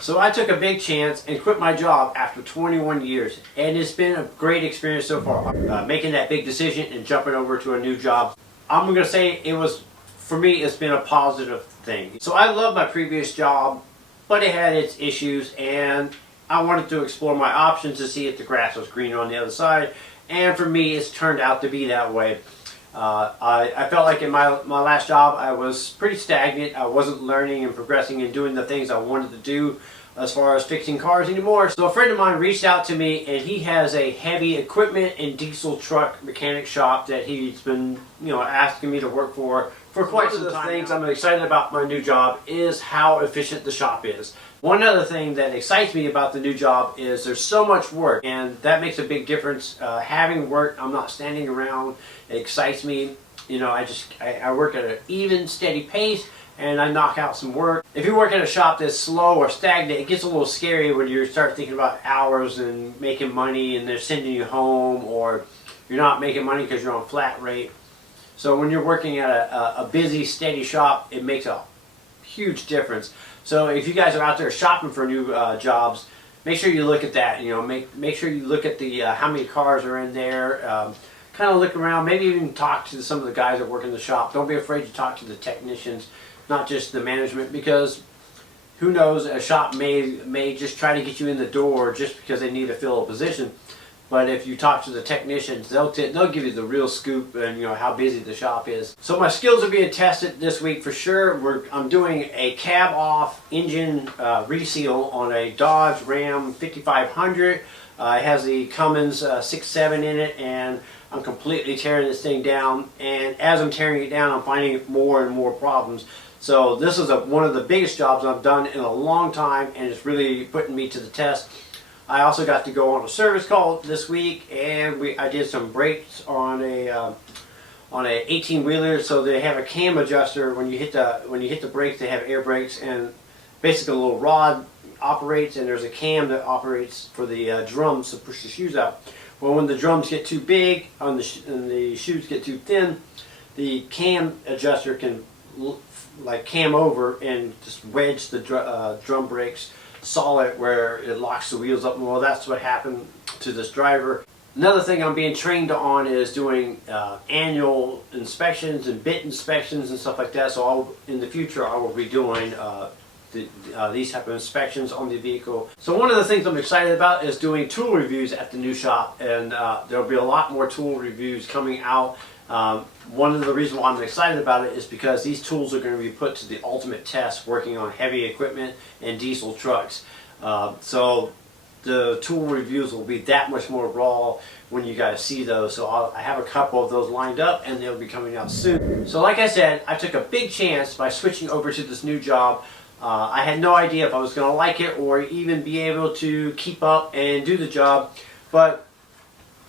So I took a big chance and quit my job after 21 years, and it's been a great experience so far. Making that big decision and jumping over to a new job, I'm going to say for me, it's been a positive thing. So I love my previous job, but it had its issues, and I wanted to explore my options to see if the grass was greener on the other side, and for me, it's turned out to be that way. I felt like in my last job I was pretty stagnant. I wasn't learning and progressing and doing the things I wanted to do as far as fixing cars anymore. So a friend of mine reached out to me, and he has a heavy equipment and diesel truck mechanic shop that he's been asking me to work for quite some time. One of the things I'm excited about my new job is how efficient the shop is. One other thing that excites me about the new job is there's so much work, and that makes a big difference. Having work, I'm not standing around. It excites me. I work at an even, steady pace, and I knock out some work. If you work at a shop that's slow or stagnant, it gets a little scary when you start thinking about hours and making money, and they're sending you home, or you're not making money because you're on flat rate. So when you're working at a busy, steady shop, it makes a huge difference. So if you guys are out there shopping for new jobs, make sure you look at that. Make sure you look at the how many cars are in there. Kind of look around. Maybe even talk to some of the guys that work in the shop. Don't be afraid to talk to the technicians, not just the management, because who knows, a shop may just try to get you in the door just because they need to fill a position. But if you talk to the technicians, they'll give you the real scoop and how busy the shop is. So my skills are being tested this week for sure. I'm doing a cab off engine reseal on a Dodge Ram 5500. It has the Cummins 6.7 in it, and I'm completely tearing this thing down. And as I'm tearing it down, I'm finding more and more problems. So this is one of the biggest jobs I've done in a long time, and it's really putting me to the test. I also got to go on a service call this week, and I did some brakes on a 18-wheeler. So they have a cam adjuster. When you hit the brakes, they have air brakes, and basically a little rod operates, and there's a cam that operates for the drums to push the shoes out. Well, when the drums get too big and the shoes get too thin, the cam adjuster can like cam over and just wedge the drum brakes solid where it locks the wheels up. Well, that's what happened to this driver. Another thing I'm being trained on is doing annual inspections and bit inspections and stuff like that. So in the future I will be doing these type of inspections on the vehicle. So one of the things I'm excited about is doing tool reviews at the new shop, and there'll be a lot more tool reviews coming out. One of the reasons why I'm excited about it is because these tools are going to be put to the ultimate test working on heavy equipment and diesel trucks. So the tool reviews will be that much more raw when you guys see those. So I have a couple of those lined up, and they'll be coming out soon. So like I said, I took a big chance by switching over to this new job. I had no idea if I was going to like it or even be able to keep up and do the job. But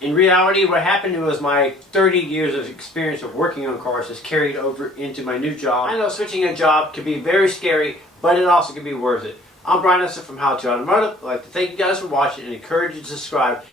in reality, what happened was my 30 years of experience of working on cars has carried over into my new job. I know switching a job can be very scary, but it also can be worth it. I'm Brian-esl from How-to-Automotive. I'd like to thank you guys for watching and encourage you to subscribe.